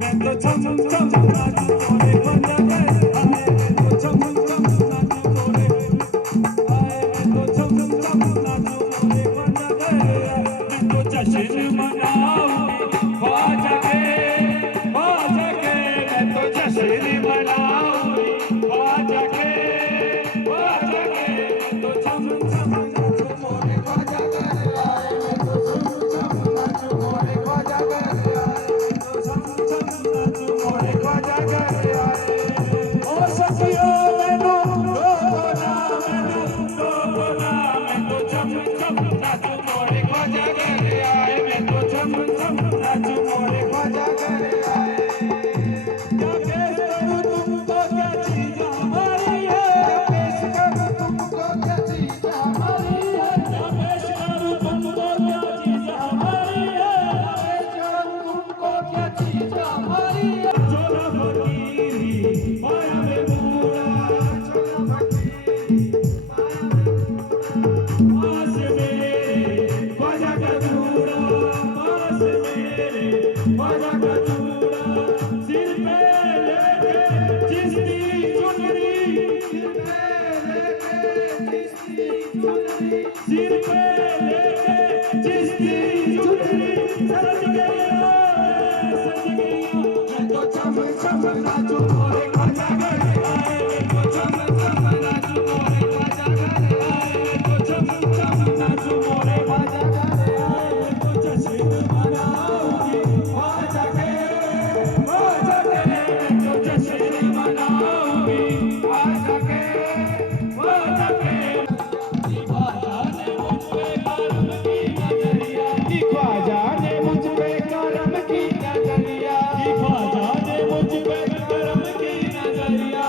मैं तो छम छम नाचू तोरे ख्वाजा घर आए, मैं तो छम छम नाचू तोरे आए, मैं तो छम छम नाचू तोरे ख्वाजा घर आए, मैं तो जश्न मनाऊंगी ख्वाजा के, मैं तो जश्न मनाऊंगी ख्वाजा के, मैं तो छम छम नाचू तोरे ख्वाजा घर आए, मैं तो छम छम नाचू तोरे ख्वाजा घर आए, मैं तो छम छम नाचू तोरे ख्वाजा घर आए। ओ सखियो मैनू रोको ना, मैं तो छम छम नाचू तोरे ख्वाजा घर आए, मैं तो छम छम नाचू तोरे ख्वाजा घर आए। क्या पेश करूं तुमको क्या चीज़ हमारी है, पेश करूं तुमको क्या चीज़ हमारी है, क्या पेश करूं तुमको क्या चीज़ हमारी है, पेश करूं तुमको क्या चीज़ हमारी है। चोला फकीरी पाया में पूरा, चोला फकीरी पाया में पूरा, पास मेरे ख्वाजा का चूड़ा, पास मेरे ख्वाजा का चूड़ा, सिर पे लेके चिश्ती चुनरी, सिर पे लेके चिश्ती चुनरी, सिर पे लेके चिश्ती चुनरी, सज गइया मैं तो छम छम नाचू तोरे ख्वाजा घर आए, मैं तो छम छम नाचू तोरे ख्वाजा घर आए, मैं तो छम छम नाचू तोरे ख्वाजा घर आए, मैं तो जश्न मनाऊंगी ख्वाजा के, मैं तो जश्न मनाऊंगी ख्वाजा के, ख्वाजा के। ख्वाजा ने मुझ पे करम की नजरिया, ख्वाजा ने मुझ पे करम की नजरिया, ख्वाजा ने मुझ पे करम की नजरिया।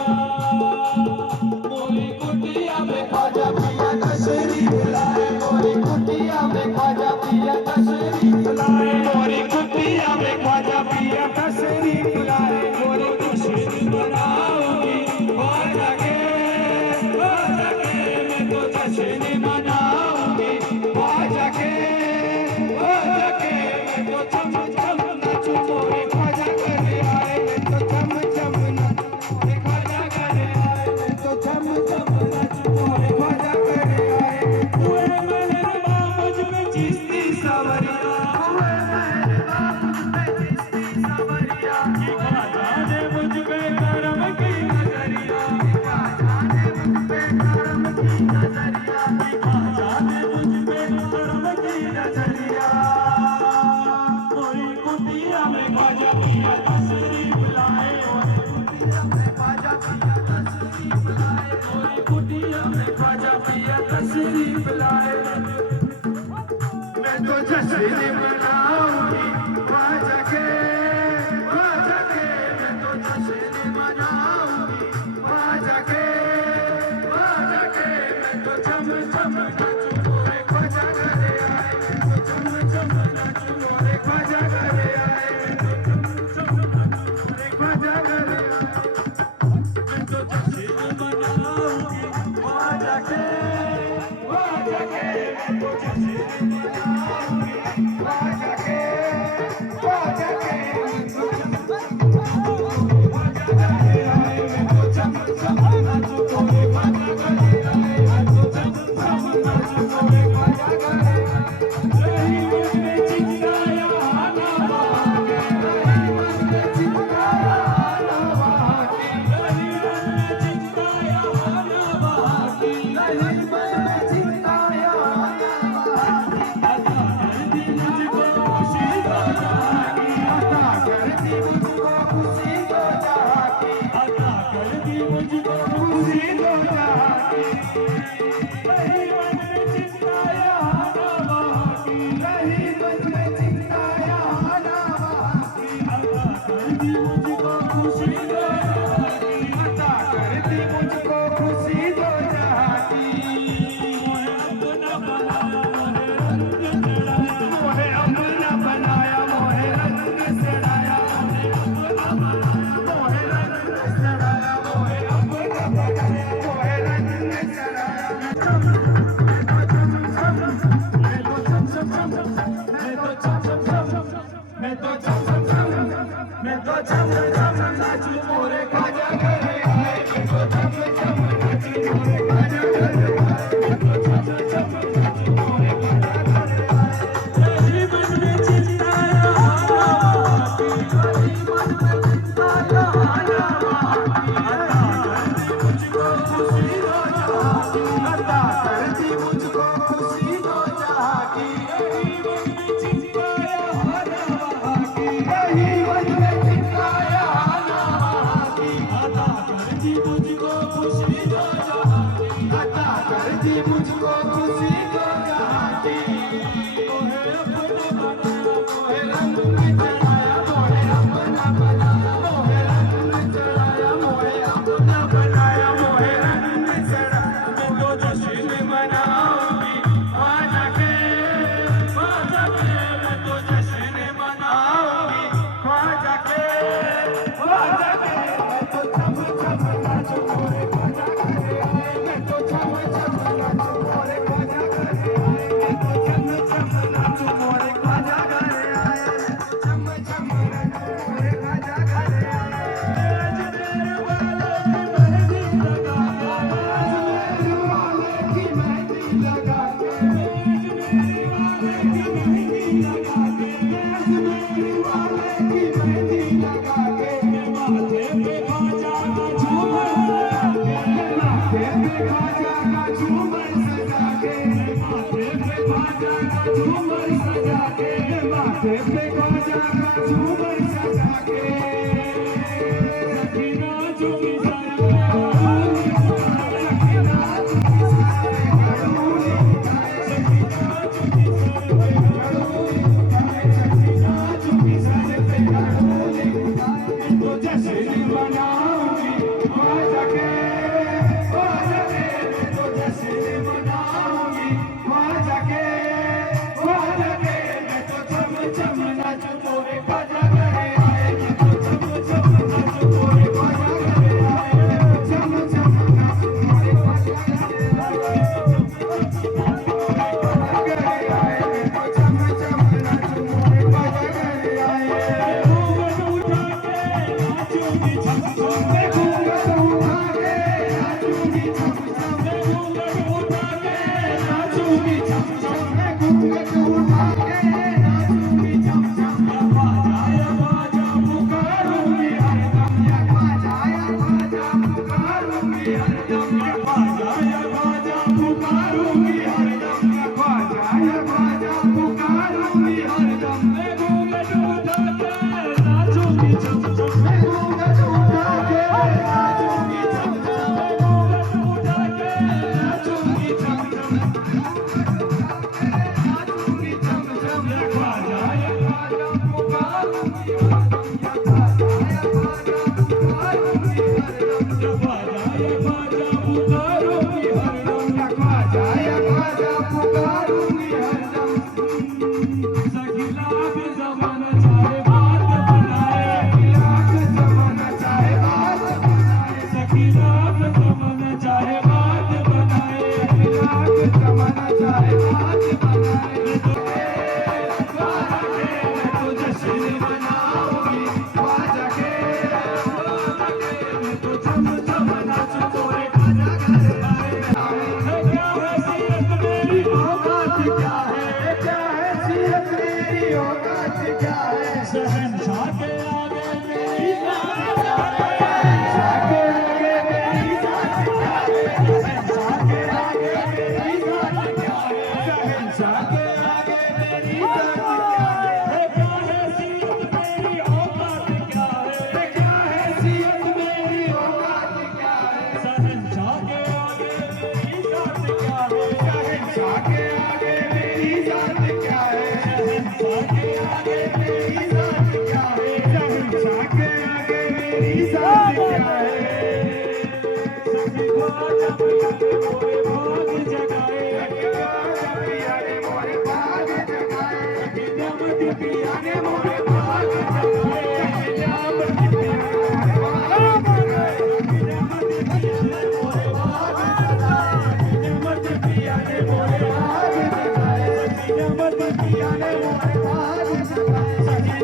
मोरी कुटिया में ख्वाजा पिया तशरीफ लाए, मोरी कुटिया में ख्वाजा पिया तशरीफ लाए, मोरी कुटिया में ख्वाजा पिया तशरीफ लाए, मोरी जश्न मनाऊंगी ख्वाजा के, मैं तो जश्न मनाऊंगी ख्वाजा के, मैं तो छम छम नाचू तोरे ख्वाजा घर आए, मैं तो छम छम नाचू तोरे ख्वाजा घर आए, मैं तो छम छम नाचू तोरे ख्वाजा घर आए। हुए मेहरबां मुझ पे चिश्ती सावरिया, हुए मेहरबां मुझ पे चिश्ती सावरिया, ख्वाजा ने मुझ पे करम की नजरिया, ख्वाजा ने मुझ पे करम की नजरिया, ख्वाजा ने मुझ पे करम की नजरिया। मोरी कुटिया में ख्वाजा पिया तशरीफ लाए, मोरी कुटिया में ख्वाजा पिया तशरीफ लाए, मोरी कुटिया में ख्वाजा पिया तशरीफ लाए। मैं तो जश्न मनाऊंगी ख्वाजा के, मैं तो जश्न मनाऊंगी ख्वाजा के, मैं तो छम छम नाचू तोरे ख्वाजा घर आए, मैं तो छम छम नाचू तोरे ख्वाजा घर आए, मैं तो छम छम नाचू तोरे ख्वाजा घर आए, मैं तो जश्न मनाऊंगी ख्वाजा के, मैं तो जश्न मनाऊंगी ख्वाजा मैं तो छम छम छम मैं तो छम छम नाचू मोरे ख्वाजा घर आए मैं तो छम छम नाचू मोरे ख्वाजा घर आए मैं तो छम छम नाचू मोरे ख्वाजा घर आए तेरी मन में चिंता रहाना की तेरी मन में चिंता रहाना अता करती मुझको खुशी दो जहां की तेरी मन में चिंता रहाना यही मन में चिंता रहाना की अता करती मुझको खुशी दो जहां की अता करती मुझको खुशी दो जहां की मोहे अपना बनाया मोहे रंग में चढ़ाया मोहे अपना बनाया मोहे रंग में चढ़ाया मोहे अपना बनाया मोहे रंग में चढ़ाया मैं तो जश्न मनाऊंगी वहाँ जाके मैं तो जश्न मनाऊंगी वहाँ जाके मैं तो छम छम नाचू मोरे ख्वाजा घर आए मैं तो छम छम नाचू मोरे ख्वाजा घर आए मैं तो छम छम नाचू मोरे ख्वाजा घर आए छम छम नाचू मोरे ख्वाजा घर आए अजमेर वाले की मेहंदी लगा के अजमेर वाले की मेहंदी लगा के अजमेर वाले की मेहंदी लगा के माथे पे ख्वाजा का झूमर माथे पे ख्वाजा का झूमर सजा के माथे पे ख्वाजा का झूमर सजा के माथे पे ख्वाजा का झूमर सजा के सखीना झूमी सखीना तो जश्न मनाऊंगी वहाँ जाके मैं तो जश्न मनाऊंगी वहाँ जाके मैं तो छम छम नाचू मोरे ख्वाजा घर आए मैं तो छम छम नाचू मोरे ख्वाजा घर आए छम छम नाचू मोरे ख्वाजा घर आए मैं तो छम छम नाचू मोरे ख्वाजा घर आए घूंघट उठा के नाचूंगी छम छम मैं घूंघट उठा के नाचूंगी छम छम मैं घूंघट उठा के नाचूंगी छम छम मैं घूंघट उठा के नाचूंगी छम छम या ख्वाजा पुकारूंगी हरदम या ख्वाजा पुकारूंगी हरदम या ख्वाजा पुकारूंगी हरदम या ख्वाजा पुकारूंगी हरदम मैं घूंघट उठा के नाचूंगी छम छम मैं घूंघट उठा के नाचूंगी छम छम मैं घूंघट उठा के नाचूंगी छम छम नाचूंगी छम छम या ख्वाजा पुकारूंगी हरदम या ख्वाजा पुकारूंगी हरदम या ख्वाजा पुकारूंगी हरदम या ख्वाजा पुकारूंगी हरदम सखी लाख ज़माना चाहे बात बनाए लाख ज़माना चाहे बात बनाए सखी लाख ज़माना चाहे बात बनाए लाख ज़माना चाहे बात बनाए मैं तो जश्न मनाऊंगी ख्वाजा के मैं तो छम छम नाचू मोरे ख्वाजा घर आए क्या हैसियत मेरी औकात क्या है हैसियत मेरी औकात क्या है शहंशाह के आगे मेरी जात क्या है शहंशाह के आगे मेरी जात क्या है शहंशाह के आगे मेरी जात क्या है शहंशाह के आगे मेरी जात क्या है क्या हैसियत मेरी औकात क्या है क्या हैसियत मेरी औकात क्या है शहंशाह के आगे मेरी जात क्या है शहंशाह के आगे मेरी जात क्या है शहंशाह के आगे मेरी जात क्या है शहंशाह के आगे मेरी जात क्या है सखी ख्वाजा पिया ने मोरे भाग जगाए सखी ख्वाजा पिया ने मोरे भाग जगाए सखी नियामत पिया ने मोरे भाग जगाए सखी नियामत पिया ने मोरे भाग जगाए सखी नियामत पिया ने मोरे भाग जगाए सखी नियामत पिया ने मोरे भाग जगाए सखी नियामत पिया ने मोरे भाग जगाए सखी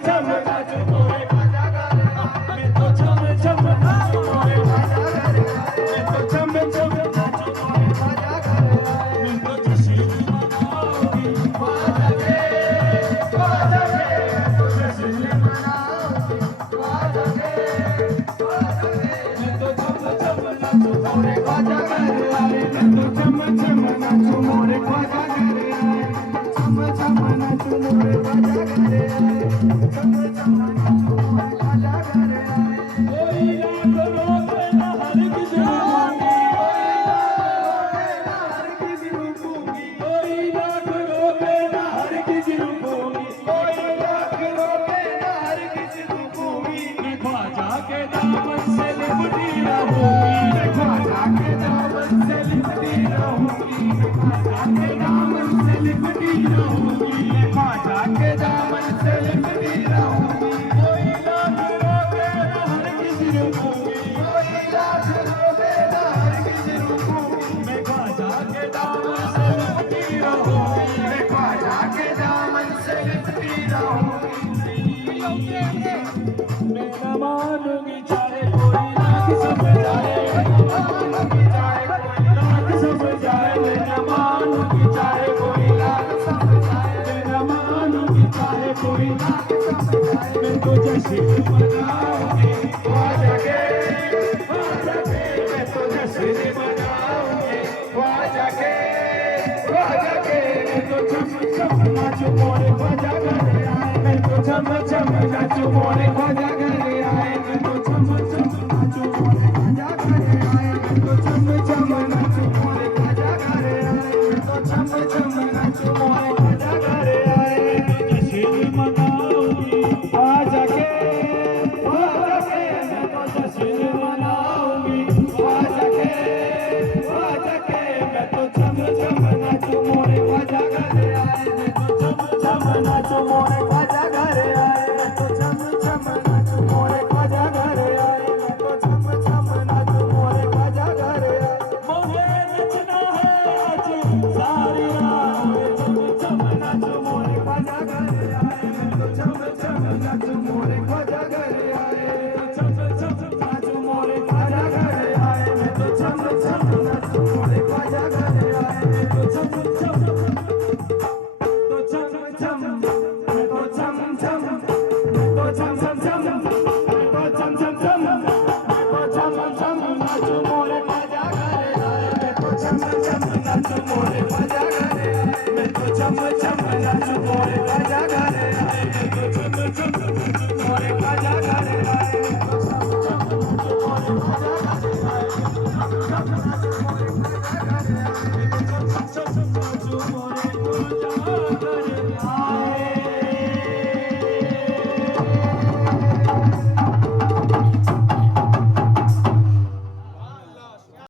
छम नाचू मोरे ख्वाजा घरे आए मैं तो छम छम नाचू मोरे ख्वाजा घरे आए मैं तो छम छम नाचू मोरे ख्वाजा घरे आए मैं तो जश्न मनाऊंगी ख्वाजा के मैं तो जश्न मनाऊंगी ख्वाजा के मैं तो छम छम नाचू मोरे ख्वाजा घरे आए मैं तो छम छम नाचू मोरे ख्वाजा घरे आए छम छम नाचू मोरे ख्वाजा घरे आए छम छम नाचू मोरे ख्वाजा घरे आए कोई लाख रोके ना हर किसी रूठूंगी कोई लाख रोके ना हर किसी रूठूंगी कोई लाख रोके ना हर किसी रूठूंगी मैं ख्वाजा के दामन से लिपटी रहूंगी मैं ख्वाजा के दामन से लिपटी रहूंगी मैं ख्वाजा के दामन से लिपटी रहूंगी मैं ख्वाजा के दामन से लिपटी रहूंगी कोई लाख रोके ना हर किसी रूठूंगी कोई लाख रोके ना हर किसी रूठूंगी मैं ख्वाजा के दामन से लिपटी रहूंगी मैं ख्वाजा के दामन से लिपटी रहूंगी मैं न मानूंगी चाहे कोई लाख समझाए मैं न मानूंगी चाहे कोई लाख समझाए मैं न मानूंगी चाहे कोई लाख समझाए मैं न मानूंगी चाहे कोई लाख समझाए मैं तो जश्न मनाऊंगी ख्वाजा के मैं तो जश्न मनाऊंगी ख्वाजा के मैं तो छम छम नाचू मोरे ख्वाजा घरे आए मैं तो छम छम नाचू मोरे ख्वाजा घरे आए मैं तो छम छम नाचू मोरे ख्वाजा घरे आए मैं तो छम छम नाचू मोरे ख्वाजा घरे आए मैं तो छम छम नाचू मोरे ख्वाजा घरे आए मैं तो जश्न मनाऊंगी ख्वाजा के मैं तो जश्न मनाऊंगी ख्वाजा के मैं तो छम छम नाचू मोरे ख्वाजा घरे आए मैं तो छम छम नाचू मोरे ख्वाजा घरे आए मैं तो छम छम नाचू मोरे ख्वाजा घरे आए मैं तो छम छम नाचू मोरे ख्वाजा घरे आए मुझे नचना है आज सारी रात मैं छम छम नाचू मोरे ख्वाजा घरे आए मैं तो छम छम नाचू मोरे ख्वाजा घरे आए छम छम नाचू मोरे ख्वाजा घरे आए मैं तो छम छम नाचू मोरे ख्वाजा घरे आए मैं तो छम छम तो छम छम मैं तो छम छम मैं तो छम छम मैं तो छम छम मैं तो छम छम नाचू मोरे ख्वाजा घरे आए मैं तो छम छम नाचू मोरे ख्वाजा घरे आए मैं तो छम छम नाचू मोरे ख्वाजा घरे आए मैं तो छम छम नाचू मोरे ख्वाजा घरे आए मैं तो छम छम नाचू मोरे ख्वाजा घरे आए मैं तो छम छम नाचू मोरे ख्वाजा घरे आए मैं तो छम छम नाचू मोरे ख्वाजा